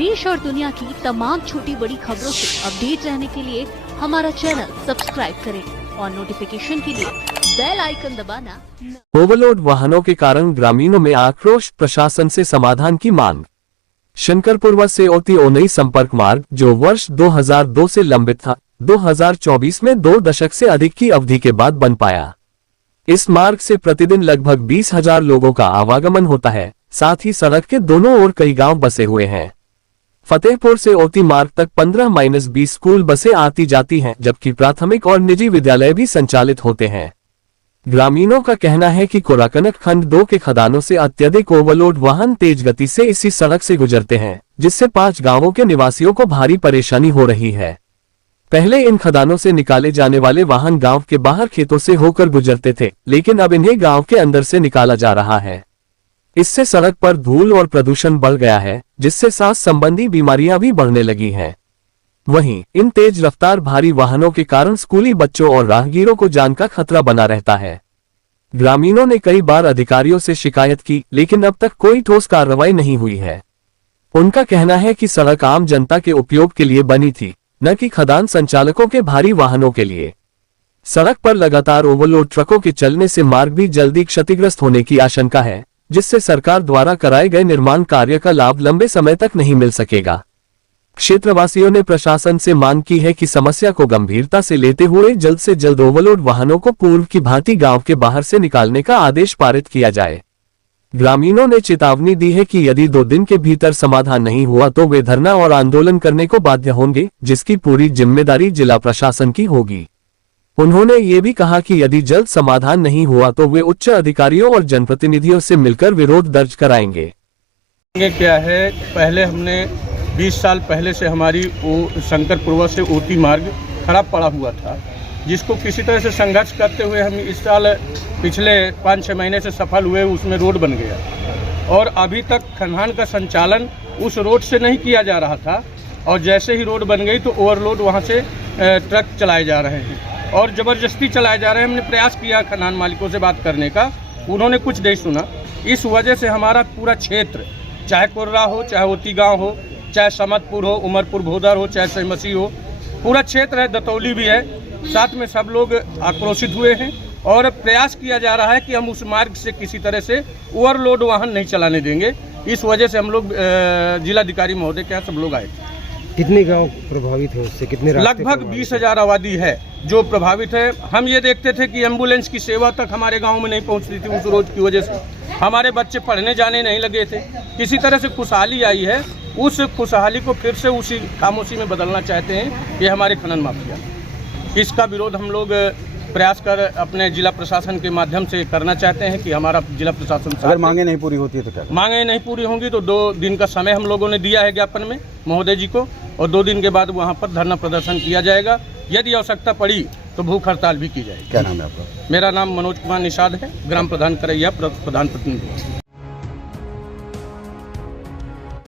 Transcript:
देश और दुनिया की तमाम छोटी बड़ी खबरों से अपडेट रहने के लिए हमारा चैनल सब्सक्राइब करें और नोटिफिकेशन के लिए बेल आइकन दबाना। ओवरलोड वाहनों के कारण ग्रामीणों में आक्रोश, प्रशासन से समाधान की मांग। शंकरपुरवा से ओती ओनई संपर्क मार्ग, जो वर्ष 2002 से लंबित था, 2024 में 2 दशक से अधिक की अवधि के बाद बन पाया। इस मार्ग से प्रतिदिन लगभग 20,000 लोगों का आवागमन होता है। साथ ही सड़क के दोनों ओर कई गांव बसे हुए हैं। फतेहपुर से ओती मार्ग तक 15-20 स्कूल बसें आती जाती हैं, जबकि प्राथमिक और निजी विद्यालय भी संचालित होते हैं। ग्रामीणों का कहना है कि कोराकनक खंड 2 के खदानों से अत्यधिक ओवरलोड वाहन तेज गति से इसी सड़क से गुजरते हैं, जिससे 5 गांवों के निवासियों को भारी परेशानी हो रही है। पहले इन खदानों से निकाले जाने वाले वाहन गांव के बाहर खेतों से होकर गुजरते थे, लेकिन अब इन्हें गांव के अंदर से निकाला जा रहा है। इससे सड़क पर धूल और प्रदूषण बढ़ गया है, जिससे सांस संबंधी बीमारियां भी बढ़ने लगी हैं। वहीं इन तेज रफ्तार भारी वाहनों के कारण स्कूली बच्चों और राहगीरों को जान का खतरा बना रहता है। ग्रामीणों ने कई बार अधिकारियों से शिकायत की, लेकिन अब तक कोई ठोस कार्रवाई नहीं हुई है। उनका कहना है कि सड़क आम जनता के उपयोग के लिए बनी थी, न कि खदान संचालकों के भारी वाहनों के लिए। सड़क पर लगातार ओवरलोड ट्रकों के चलने से मार्ग भी जल्दी क्षतिग्रस्त होने की आशंका है, जिससे सरकार द्वारा कराए गए निर्माण कार्य का लाभ लंबे समय तक नहीं मिल सकेगा। क्षेत्रवासियों ने प्रशासन से मांग की है कि समस्या को गंभीरता से लेते हुए जल्द से जल्द ओवरलोड वाहनों को पूर्व की भांति गांव के बाहर से निकालने का आदेश पारित किया जाए। ग्रामीणों ने चेतावनी दी है कि यदि 2 दिन के भीतर समाधान नहीं हुआ तो वे धरना और आंदोलन करने को बाध्य होंगे, जिसकी पूरी जिम्मेदारी जिला प्रशासन की होगी। उन्होंने ये भी कहा कि यदि जल्द समाधान नहीं हुआ तो वे उच्च अधिकारियों और जनप्रतिनिधियों से मिलकर विरोध दर्ज कराएंगे। क्या है, पहले हमने 20 साल पहले से हमारी शंकरपुरवा से ओटी मार्ग खराब पड़ा हुआ था, जिसको किसी तरह से संघर्ष करते हुए हम इस साल पिछले 5-6 महीने से सफल हुए, उसमें रोड बन गया। और अभी तक खनहान का संचालन उस रोड से नहीं किया जा रहा था, और जैसे ही रोड बन गई तो ओवरलोड वहाँ से ट्रक चलाए जा रहे हैं और ज़बरदस्ती चलाए जा रहे हैं। हमने प्रयास किया खनहान मालिकों से बात करने का, उन्होंने कुछ नहीं सुना। इस वजह से हमारा पूरा क्षेत्र, चाहे कोर्रा हो, चाहे ओती गाँव हो, चाहे समतपुर हो, उमरपुर भोदर हो, चाहे सहमसी हो, पूरा क्षेत्र है, दतौली भी है, साथ में सब लोग आक्रोशित हुए हैं और प्रयास किया जा रहा है कि हम उस मार्ग से किसी तरह से ओवरलोड वाहन नहीं चलाने देंगे। इस वजह से हम लोग जिलाधिकारी महोदय के यहाँ सब लोग आए थे। कितने गांव प्रभावित हैं उससे? कितने? लगभग 20,000 आबादी है जो प्रभावित है। हम ये देखते थे कि एम्बुलेंस की सेवा तक हमारे गाँव में नहीं पहुँचती थी उस रोड की वजह से। हमारे बच्चे पढ़ने जाने नहीं लगे थे। किसी तरह से खुशहाली आई है, उस खुशहाली को फिर से उसी खामोशी में बदलना चाहते हैं ये हमारे खनन माफिया। इसका विरोध हम लोग प्रयास कर अपने जिला प्रशासन के माध्यम से करना चाहते हैं कि हमारा जिला प्रशासन, अगर मांगे नहीं पूरी होती है तो क्या? मांगे नहीं पूरी होंगी तो 2 दिन का समय हम लोगों ने दिया है ज्ञापन में महोदय जी को, और 2 दिन के बाद वहाँ पर धरना प्रदर्शन किया जाएगा। यदि आवश्यकता पड़ी तो भूख हड़ताल भी की जाएगी। क्या नाम है आपका? मेरा नाम मनोज कुमार निषाद है, ग्राम प्रधान करैया प्रधान प्रतिनिधि।